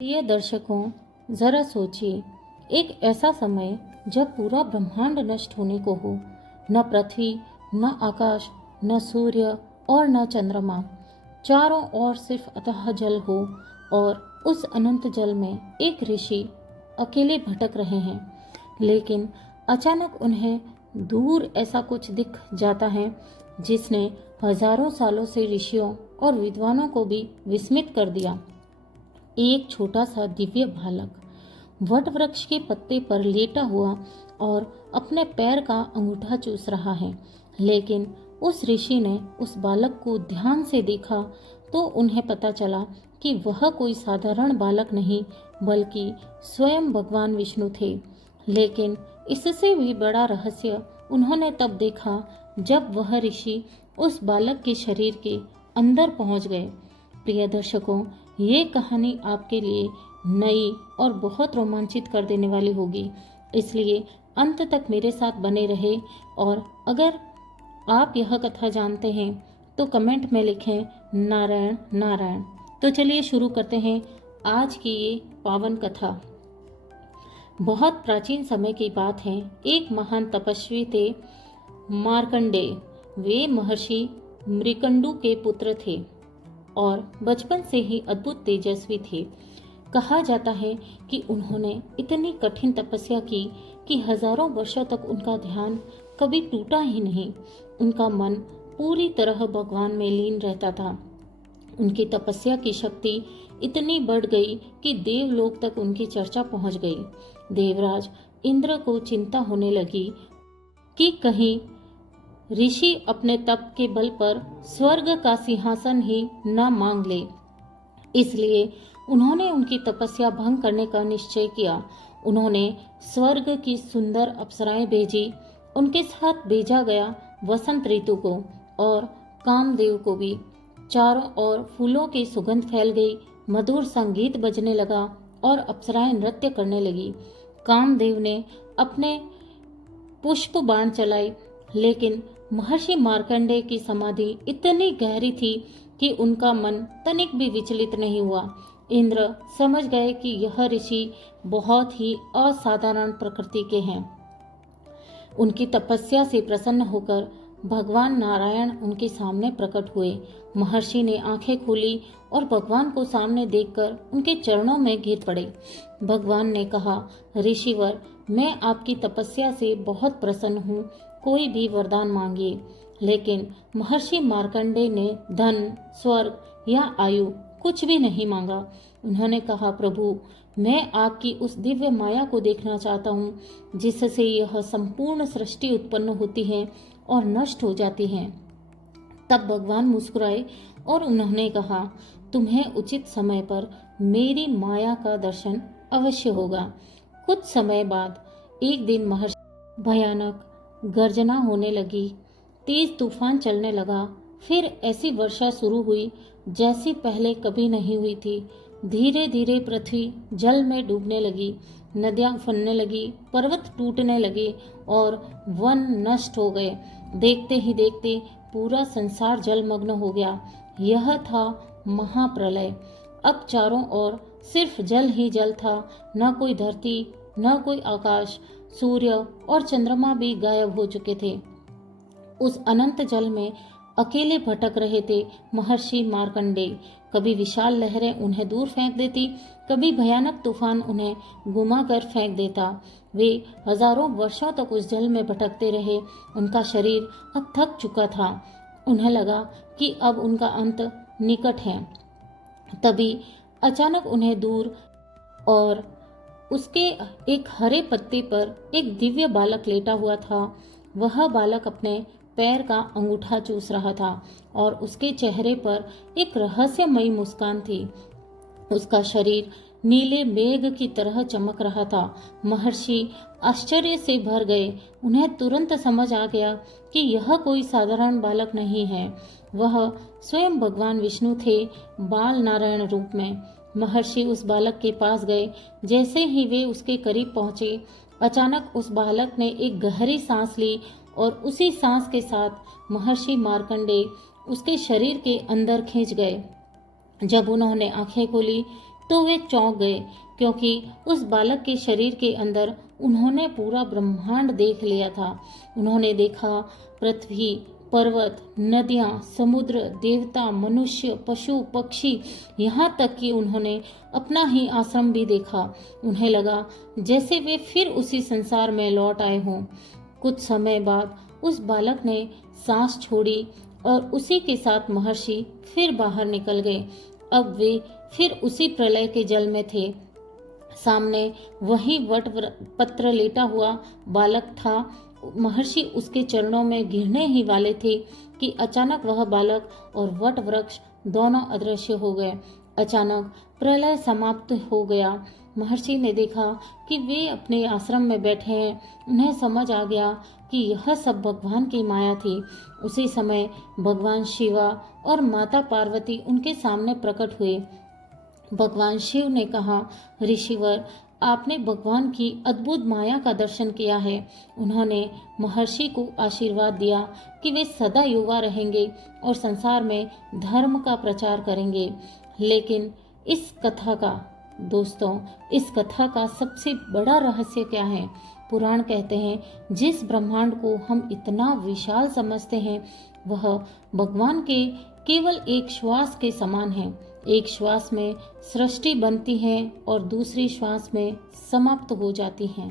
प्रिय दर्शकों, जरा सोचिए, एक ऐसा समय जब पूरा ब्रह्मांड नष्ट होने को हो, न पृथ्वी, न आकाश, न सूर्य और न चंद्रमा, चारों ओर सिर्फ अथाह जल हो और उस अनंत जल में एक ऋषि अकेले भटक रहे हैं। लेकिन अचानक उन्हें दूर ऐसा कुछ दिख जाता है जिसने हजारों सालों से ऋषियों और विद्वानों को भी विस्मित कर दिया। एक छोटा सा दिव्य बालक वट वृक्ष के पत्ते पर लेटा हुआ और अपने पैर का अंगूठा चूस रहा है। लेकिन उस ऋषि ने उस बालक को ध्यान से देखा तो उन्हें पता चला कि वह कोई साधारण बालक नहीं बल्कि स्वयं भगवान विष्णु थे। लेकिन इससे भी बड़ा रहस्य उन्होंने तब देखा जब वह ऋषि उस बालक के शरीर के अंदर पहुंच गए। प्रिय दर्शकों, ये कहानी आपके लिए नई और बहुत रोमांचित कर देने वाली होगी, इसलिए अंत तक मेरे साथ बने रहे। और अगर आप यह कथा जानते हैं तो कमेंट में लिखें नारायण नारायण। तो चलिए शुरू करते हैं आज की ये पावन कथा। बहुत प्राचीन समय की बात है। एक महान तपस्वी थे मार्कंडेय। वे महर्षि मृकंडू के पुत्र थे और बचपन से ही अद्भुत तेजस्वी थे। कहा जाता है कि उन्होंने इतनी कठिन तपस्या की कि हजारों वर्षों तक उनका ध्यान कभी टूटा ही नहीं। उनका मन पूरी तरह भगवान में लीन रहता था। उनकी तपस्या की शक्ति इतनी बढ़ गई कि देवलोक तक उनकी चर्चा पहुंच गई। देवराज इंद्र को चिंता होने लगी कि कहीं ऋषि अपने तप के बल पर स्वर्ग का सिंहासन ही न मांग ले। इसलिए उन्होंने उनकी तपस्या भंग करने का निश्चय किया। उन्होंने स्वर्ग की सुंदर अप्सराएं भेजी। उनके साथ भेजा गया वसंत ऋतु को और कामदेव को भी। चारों ओर फूलों की सुगंध फैल गई, मधुर संगीत बजने लगा और अप्सराएं नृत्य करने लगी। कामदेव ने अपने पुष्प बाण चलाए, लेकिन महर्षि मार्कंडेय की समाधि इतनी गहरी थी कि उनका मन तनिक भी विचलित नहीं हुआ। इंद्र समझ गए कि यह ऋषि बहुत ही असाधारण प्रकृति के हैं। उनकी तपस्या से प्रसन्न होकर भगवान नारायण उनके सामने प्रकट हुए। महर्षि ने आंखें खोली और भगवान को सामने देखकर उनके चरणों में गिर पड़े। भगवान ने कहा, ऋषिवर, मैं आपकी तपस्या से बहुत प्रसन्न हूँ, कोई भी वरदान मांगिए। लेकिन महर्षि मार्कंडेय ने धन, स्वर्ग या आयु कुछ भी नहीं मांगा। उन्होंने कहा, प्रभु, मैं आपकी उस दिव्य माया को देखना चाहता हूँ जिससे यह संपूर्ण सृष्टि उत्पन्न होती है और नष्ट हो जाती है। तब भगवान मुस्कुराए और उन्होंने कहा, तुम्हें उचित समय पर मेरी माया का दर्शन अवश्य होगा। कुछ समय बाद एक दिन महर्षि भयानक गर्जना होने लगी, तेज तूफान चलने लगा। फिर ऐसी वर्षा शुरू हुई जैसी पहले कभी नहीं हुई थी। धीरे धीरे पृथ्वी जल में डूबने लगी, नदियां उफनने लगी, पर्वत टूटने लगे और वन नष्ट हो गए। देखते ही देखते पूरा संसार जलमग्न हो गया। यह था महाप्रलय। अब चारों ओर सिर्फ जल ही जल था, न कोई धरती, न कोई आकाश। सूर्य और चंद्रमा भी गायब हो चुके थे। उस अनंत जल में अकेले भटक रहे थे महर्षि मार्कंडेय। कभी विशाल लहरें उन्हें दूर फेंक देती, कभी भयानक तूफान उन्हें घुमाकर फेंक देता। वे हजारों वर्षों तक उस जल में भटकते रहे। उनका शरीर अब थक चुका था। उन्हें लगा कि अब उनका अंत निकट है। तभी अचानक उन्हें दूर और उसके एक हरे पत्ते पर एक दिव्य बालक लेटा हुआ था। वह बालक अपने पैर का अंगूठा चूस रहा था और उसके चेहरे पर एक रहस्यमयी मुस्कान थी। उसका शरीर नीले मेघ की तरह चमक रहा था। महर्षि आश्चर्य से भर गए। उन्हें तुरंत समझ आ गया कि यह कोई साधारण बालक नहीं है, वह स्वयं भगवान विष्णु थे, बाल नारायण रूप में। महर्षि उस बालक के पास गए। जैसे ही वे उसके करीब पहुंचे, अचानक उस बालक ने एक गहरी सांस ली और उसी सांस के साथ महर्षि मार्कंडेय उसके शरीर के अंदर खींच गए। जब उन्होंने आंखें खोली तो वे चौंक गए, क्योंकि उस बालक के शरीर के अंदर उन्होंने पूरा ब्रह्मांड देख लिया था। उन्होंने देखा पृथ्वी, पर्वत, नदियाँ, समुद्र, देवता, मनुष्य, पशु, पक्षी, यहाँ तक कि उन्होंने अपना ही आश्रम भी देखा। उन्हें लगा जैसे वे फिर उसी संसार में लौट आए हों। कुछ समय बाद उस बालक ने सांस छोड़ी और उसी के साथ महर्षि फिर बाहर निकल गए। अब वे फिर उसी प्रलय के जल में थे। सामने वही वट पत्र लेटा हुआ बालक था। महर्षि उसके चरणों में गिरने ही वाले थे कि अचानक वह बालक और वट वृक्ष दोनों अदृश्य हो गए। अचानक प्रलय समाप्त हो गया। महर्षि ने देखा कि वे अपने आश्रम में बैठे हैं। उन्हें समझ आ गया कि यह सब भगवान की माया थी। उसी समय भगवान शिवा और माता पार्वती उनके सामने प्रकट हुए। भगवान शिव ने कहा, ऋषिवर, आपने भगवान की अद्भुत माया का दर्शन किया है। उन्होंने महर्षि को आशीर्वाद दिया कि वे सदा युवा रहेंगे और संसार में धर्म का प्रचार करेंगे। लेकिन इस कथा का सबसे बड़ा रहस्य क्या है? पुराण कहते हैं, जिस ब्रह्मांड को हम इतना विशाल समझते हैं, वह भगवान के केवल एक श्वास के समान है। एक श्वास में सृष्टि बनती है और दूसरी श्वास में समाप्त हो जाती है।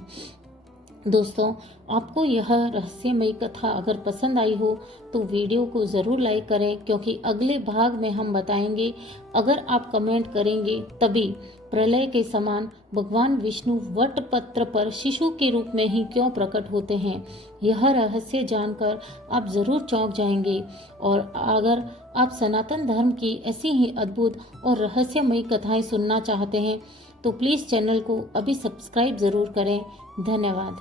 दोस्तों, आपको यह रहस्यमयी कथा अगर पसंद आई हो तो वीडियो को ज़रूर लाइक करें, क्योंकि अगले भाग में हम बताएंगे, अगर आप कमेंट करेंगे तभी, प्रलय के समान भगवान विष्णु वटपत्र पर शिशु के रूप में ही क्यों प्रकट होते हैं। यह रहस्य जानकर आप ज़रूर चौंक जाएंगे। और अगर आप सनातन धर्म की ऐसी ही अद्भुत और रहस्यमयी कथाएं सुनना चाहते हैं तो प्लीज़ चैनल को अभी सब्सक्राइब ज़रूर करें। धन्यवाद।